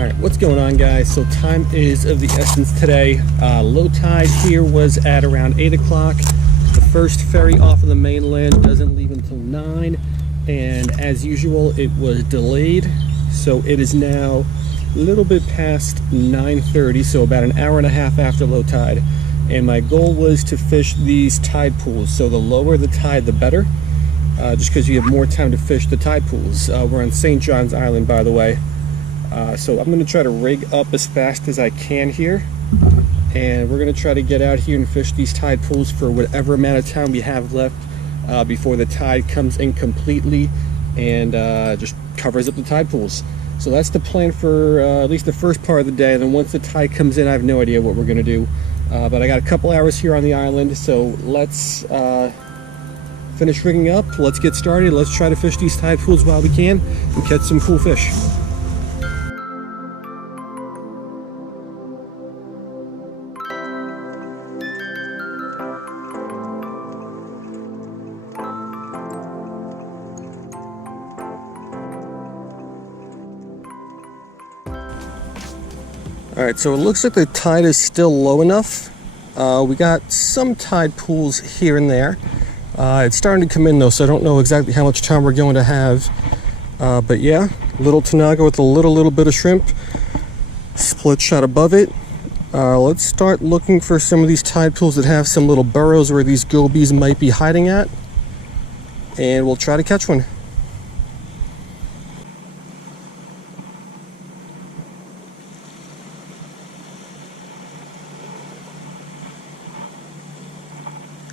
Alright, what's going on, guys? So time is of the essence today. Low tide here was at around 8 o'clock. The first ferry off of the mainland doesn't leave until 9, and as usual it was delayed, so it is now a little bit past 9:30, so about an hour and a half after low tide. And my goal was to fish these tide pools, so the lower the tide the better, just because you have more time to fish the tide pools. We're on St. John's Island, by the way. So I'm going to try to rig up as fast as I can here, and we're going to try to get out here and fish these tide pools for whatever amount of time we have left before the tide comes in completely and just covers up the tide pools. So that's the plan for at least the first part of the day, and then once the tide comes in I have no idea what we're going to do. But I got a couple hours here on the island, so let's finish rigging up, let's get started, let's try to fish these tide pools while we can and catch some cool fish. Alright, so it looks like the tide is still low enough. We got some tide pools here and there. It's starting to come in though, so I don't know exactly how much time we're going to have. But yeah, little tanaga with a little bit of shrimp. Split shot above it. Let's start looking for some of these tide pools that have some little burrows where these gobies might be hiding at. And we'll try to catch one.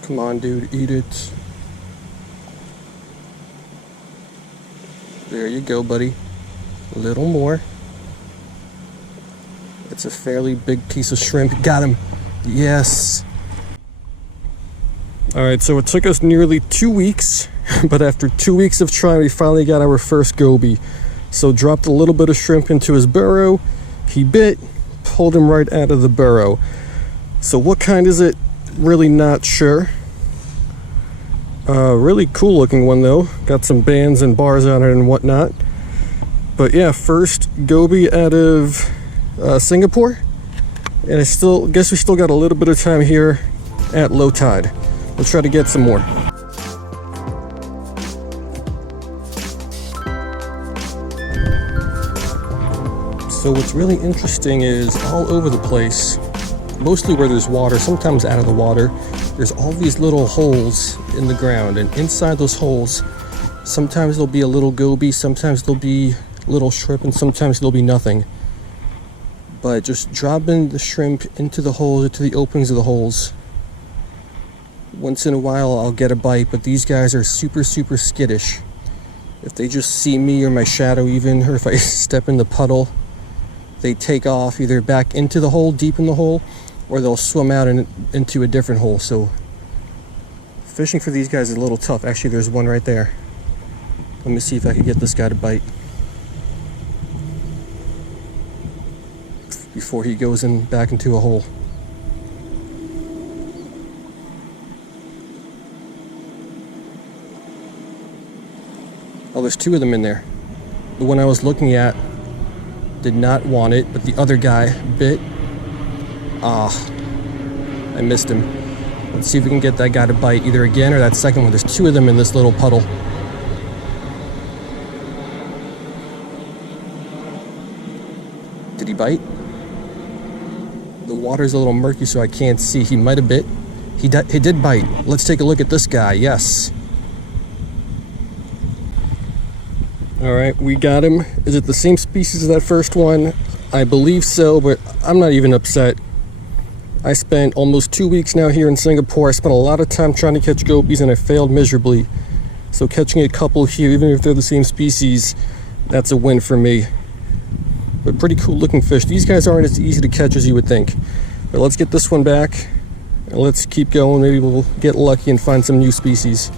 Come on, dude, eat it. There you go, buddy. A little more. It's a fairly big piece of shrimp. Got him. Yes. Alright, so it took us nearly 2 weeks, but after 2 weeks of trying, we finally got our first goby. So dropped a little bit of shrimp into his burrow. He bit, pulled him right out of the burrow. So what kind is it? Really not sure. Really cool looking one though. Got some bands and bars on it and whatnot. But yeah, first goby out of Singapore. And I guess we still got a little bit of time here at low tide. We'll try to get some more. So what's really interesting is all over the place, mostly where there's water, sometimes out of the water, there's all these little holes in the ground, and inside those holes sometimes there'll be a little goby, sometimes there'll be little shrimp, and sometimes there'll be nothing. But just dropping the shrimp into the holes, into the openings of the holes, once in a while I'll get a bite, but these guys are super skittish. If they just see me or my shadow even, or if I step in the puddle, they take off either back into the hole, deep in the hole, or they'll swim out into a different hole. So fishing for these guys is a little tough. Actually, there's one right there. Let me see if I can get this guy to bite before he goes back into a hole. Oh, there's two of them in there. The one I was looking at did not want it, but the other guy bit. I missed him. Let's see if we can get that guy to bite either again or that second one. There's two of them in this little puddle. Did he bite? The water's a little murky so I can't see. He might have bit. He did bite. Let's take a look at this guy. Yes. Alright, we got him. Is it the same species as that first one? I believe so, but I'm not even upset. I spent almost 2 weeks now here in Singapore. I spent a lot of time trying to catch gobies and I failed miserably. So catching a couple here, even if they're the same species, that's a win for me. But pretty cool looking fish. These guys aren't as easy to catch as you would think. But let's get this one back and let's keep going. Maybe we'll get lucky and find some new species.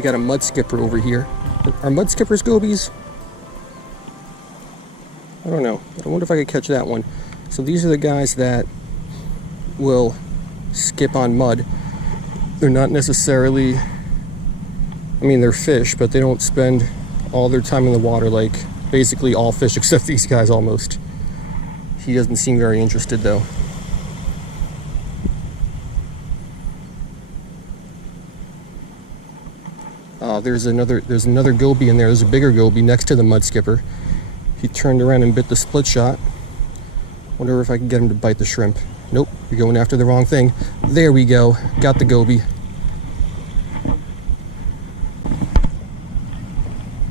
we got a mudskipper over here. Are mudskippers gobies? I don't know. I wonder if I could catch that one. So these are the guys that will skip on mud. They're not necessarily, I mean, they're fish, but they don't spend all their time in the water like basically all fish except these guys almost. He doesn't seem very interested though. There's another goby in there. There's a bigger goby next to the mudskipper. He turned around and bit the split shot. Wonder if I can get him to bite the shrimp. Nope, you're going after the wrong thing. There we go. Got the goby.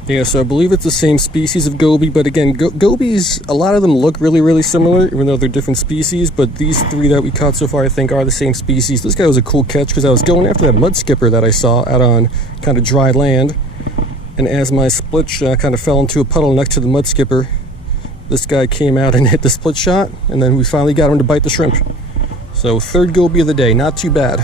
Yeah, so I believe it's the same species of goby, but again, gobies, a lot of them look really, really similar, even though they're different species, but these three that we caught so far, I think, are the same species. This guy was a cool catch because I was going after that mudskipper that I saw out on kind of dry land, and as my split shot kind of fell into a puddle next to the mudskipper, this guy came out and hit the split shot, and then we finally got him to bite the shrimp. So, third goby of the day, not too bad.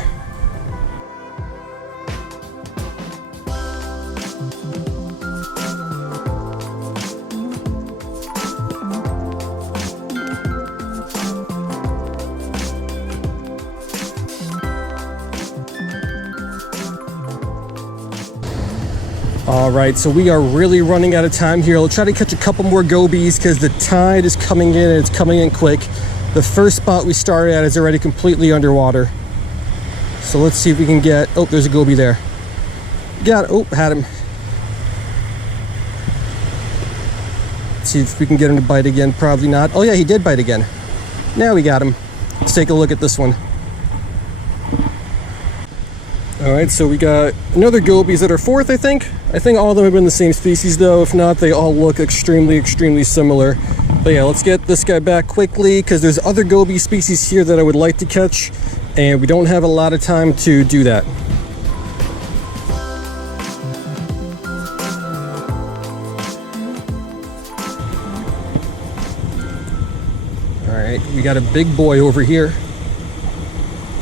Alright, so we are really running out of time here. I'll try to catch a couple more gobies because the tide is coming in and it's coming in quick. The first spot we started at is already completely underwater. So let's see if we can get... Oh, there's a goby there. Got it. Oh, had him. Let's see if we can get him to bite again. Probably not. Oh yeah, he did bite again. Now we got him. Let's take a look at this one. Alright, so we got another gobies that are fourth, I think. I think all of them have been the same species though. If not, they all look extremely, extremely similar. But yeah, let's get this guy back quickly because there's other goby species here that I would like to catch, and we don't have a lot of time to do that. Alright, we got a big boy over here.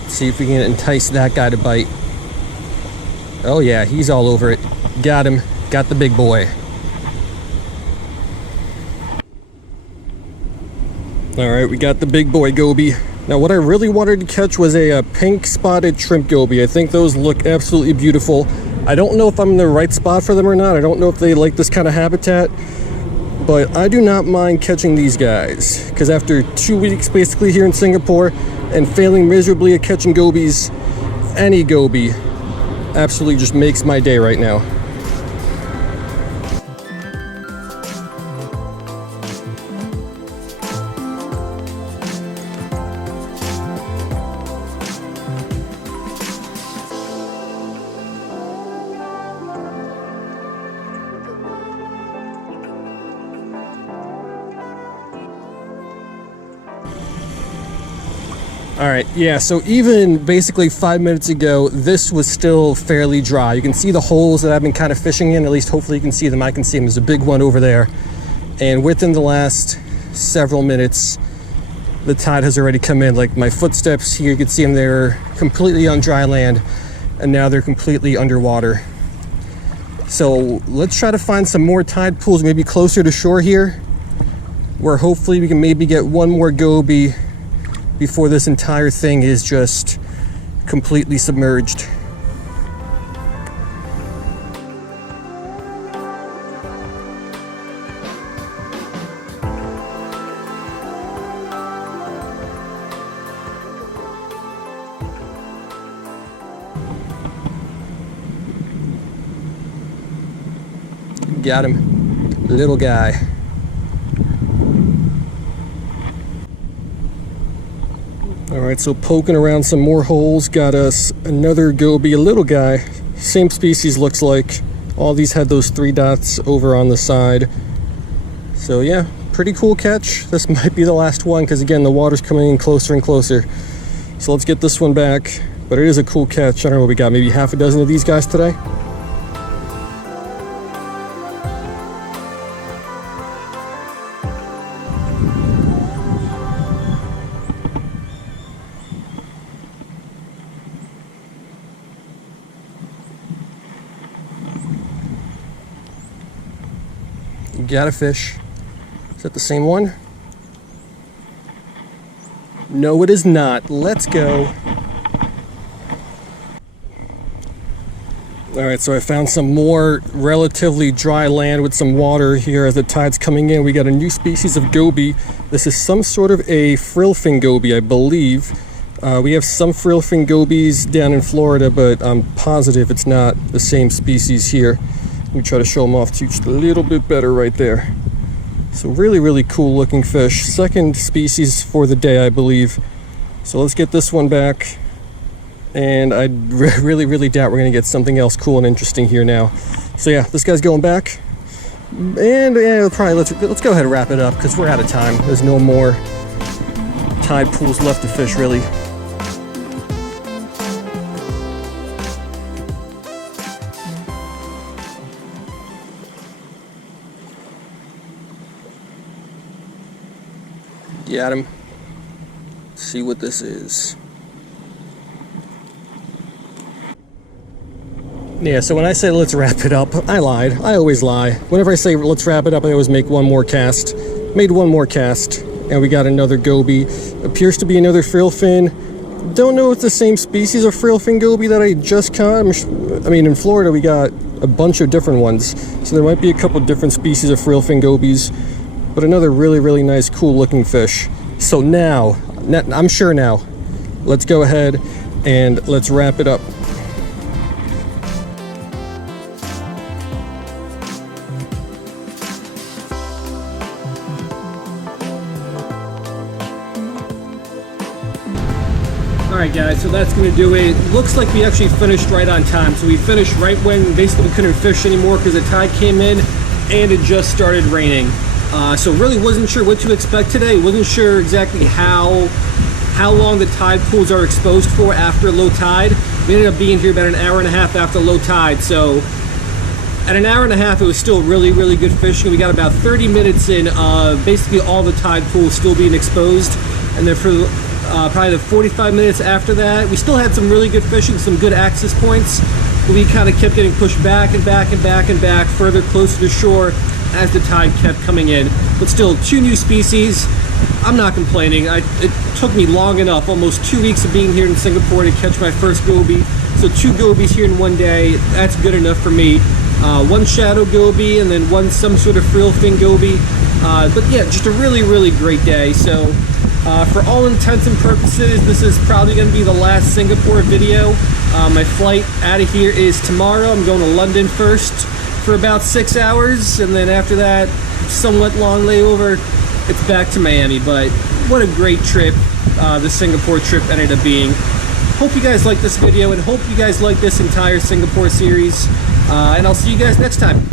Let's see if we can entice that guy to bite. Oh yeah, he's all over it. Got him. Got the big boy. Alright, we got the big boy goby. Now what I really wanted to catch was a pink spotted shrimp goby. I think those look absolutely beautiful. I don't know if I'm in the right spot for them or not. I don't know if they like this kind of habitat. But I do not mind catching these guys. Because after 2 weeks basically here in Singapore and failing miserably at catching gobies, any goby absolutely just makes my day right now. Alright, yeah, so even basically 5 minutes ago, this was still fairly dry. You can see the holes that I've been kind of fishing in, at least hopefully you can see them. I can see them. There's a big one over there. And within the last several minutes, the tide has already come in. Like my footsteps here, you can see them, they're completely on dry land, and now they're completely underwater. So let's try to find some more tide pools, maybe closer to shore here, where hopefully we can maybe get one more goby before this entire thing is just completely submerged. Got him, little guy. Alright, so poking around some more holes, got us another goby, a little guy, same species looks like. All these had those 3 dots over on the side. So yeah, pretty cool catch. This might be the last one because again, the water's coming in closer and closer. So let's get this one back. But it is a cool catch. I don't know what we got, maybe half a dozen of these guys today. Got a fish. Is that the same one? No, it is not. Let's go. Alright, so I found some more relatively dry land with some water here as the tide's coming in. We got a new species of goby. This is some sort of a frillfin goby, I believe. We have some frillfin gobies down in Florida, but I'm positive it's not the same species here. Let me try to show them off to you just a little bit better right there. So really, really cool looking fish. Second species for the day, I believe. So let's get this one back. And I really doubt we're going to get something else cool and interesting here now. So yeah, this guy's going back. And yeah, probably let's go ahead and wrap it up because we're out of time. There's no more tide pools left to fish, really. Got him. Let's see what this is. Yeah, so when I say let's wrap it up, I lied. I always lie. Whenever I say let's wrap it up, I always make one more cast. Made one more cast, and we got another goby. Appears to be another frillfin. Don't know if it's the same species of frillfin goby that I just caught. I mean, in Florida we got a bunch of different ones, so there might be a couple different species of frillfin gobies, but another really nice, cool looking fish. So now, I'm sure now, let's go ahead and let's wrap it up. Alright guys, so that's going to do it. Looks like we actually finished right on time. So we finished right when basically we couldn't fish anymore because the tide came in and it just started raining. So really wasn't sure what to expect today. Wasn't sure exactly how long the tide pools are exposed for after low tide. We ended up being here about an hour and a half after low tide. So at an hour and a half, it was still really good fishing. We got about 30 minutes in basically all the tide pools still being exposed. And then for probably the 45 minutes after that, we still had some really good fishing, some good access points, but we kind of kept getting pushed back and back further closer to shore as the tide kept coming in. But still, 2 new species. I'm not complaining. It took me long enough, almost 2 weeks of being here in Singapore to catch my first goby. So 2 gobies here in one day, that's good enough for me. 1 shadow goby and then 1 some sort of frillfin goby. But yeah, just a really great day. So for all intents and purposes, this is probably going to be the last Singapore video. My flight out of here is tomorrow. I'm going to London first for about 6 hours, and then after that, somewhat long layover, it's back to Miami. But what a great trip the Singapore trip ended up being. Hope you guys like this video and hope you guys like this entire Singapore series, and I'll see you guys next time.